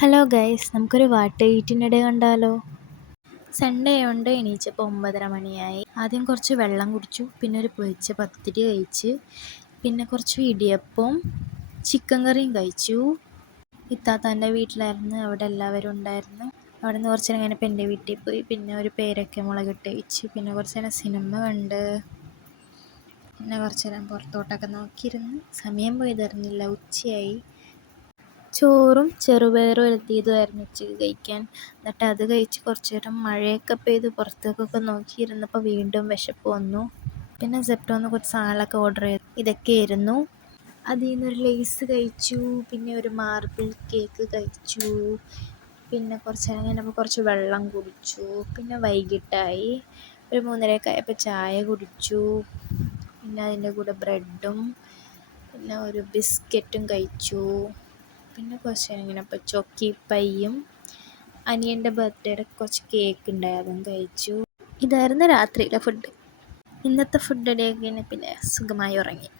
Hello guys, നമുക്കൊരു what ഈറ്റിനിടെ കണ്ടാലോ? Sunday ആയതുകൊണ്ട് എണീച്ചപ്പോൾ 9:30 മണിയായി. ആദ്യം കുറച്ച് വെള്ളം കുടിച്ചു, പിന്നെ ഒരു പൊരിച്ച പത്തിരി കഴിച്ച്, പിന്നെ കുറച്ച് ഇടിയപ്പവും ചിക്കൻ കറിയും കഴിച്ചു. ഇത്താത്താൻ്റെ വീട്ടിലായിരുന്നു, അവിടെ എല്ലാവരും ഉണ്ടായിരുന്നു. അവിടെ നിന്ന് കുറച്ച് നേരം കഴിഞ്ഞപ്പോൾ എൻ്റെ വീട്ടിൽ പോയി, പിന്നെ ഒരു പേരൊക്കെ മുളകിട്ട് കഴിച്ചു, പിന്നെ കുറച്ച് നേരം സിനിമ കണ്ട്, പിന്നെ കുറച്ച് നേരം പുറത്തോട്ടൊക്കെ നോക്കിയിരുന്നു. സമയം പോയതറിഞ്ഞില്ല, ഉച്ചയായി. ചോറും ചെറുപയറും ഉലത്തിയതുമായിരുന്നു ഉച്ചയ്ക്ക് കഴിക്കാൻ. എന്നിട്ട് അത് കഴിച്ച് കുറച്ച് നേരം മഴയൊക്കെ പെയ്ത് പുറത്തേക്കൊക്കെ നോക്കിയിരുന്നപ്പോൾ വീണ്ടും വിശപ്പ് വന്നു. പിന്നെ സെപ്റ്റോന്ന് കുറച്ച് സാധനങ്ങളൊക്കെ ഓർഡർ ചെയ്തു. ഇതൊക്കെയായിരുന്നു. അതിൽ നിന്നൊരു ലേസ് കഴിച്ചു, പിന്നെ ഒരു മാർബിൾ കേക്ക് കഴിച്ചു, പിന്നെ കുറച്ച് നേരം കഴിഞ്ഞപ്പോൾ കുറച്ച് വെള്ളം കുടിച്ചു. പിന്നെ വൈകിട്ടായി, ഒരു 3:30 ആയപ്പോൾ ചായ കുടിച്ചു. പിന്നെ അതിൻ്റെ കൂടെ ബ്രെഡും പിന്നെ ഒരു ബിസ്ക്കറ്റും കഴിച്ചു. പിന്നെ കുറച്ച് നേരം കഴിഞ്ഞപ്പോൾ ചൊക്കി പൈയും അനിയൻ്റെ ബർത്ത്ഡേയുടെ കുറച്ച് കേക്ക് ഉണ്ടായി, അതും കഴിച്ചു. ഇതായിരുന്നു രാത്രിയിലെ ഫുഡ്. ഇന്നത്തെ ഫുഡ് റെഡിയാക്കി പിന്നെ സുഖമായി ഉറങ്ങി.